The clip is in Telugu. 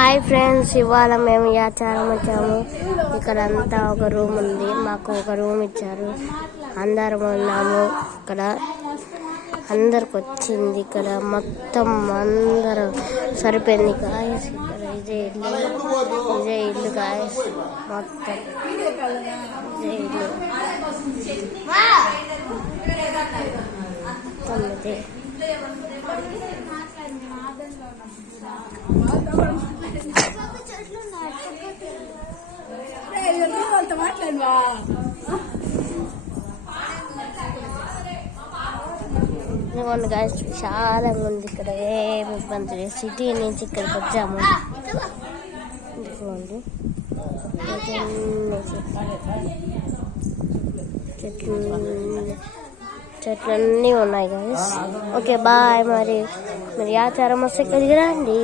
హాయ్ ఫ్రెండ్స్, ఇవాళ మేము యాచారం వచ్చాము. ఇక్కడ అంతా ఒక రూమ్ ఉంది, మాకు ఒక రూమ్ ఇచ్చారు. అందరం ఉన్నాము. ఇక్కడ అందరికి వచ్చింది. ఇక్కడ మొత్తం అందరూ సరిపోయింది గాయస్. ఇక్కడ ఇదే ఇల్లు గాయస్. మొత్తం ఇదే ఇల్లు మొత్తం ఇదే. ఇదిగోండి గాయస్, చాలా మంది. ఇక్కడ ఏమి ఇబ్బంది లేదు. సిటీ నుంచి ఇక్కడికి వచ్చాము. ఇదిగోండి చెట్లన్నీ ఉన్నాయి గాయస్. Okay bye. మరి యాచారం వస్తే ఇక్కడికి రండి.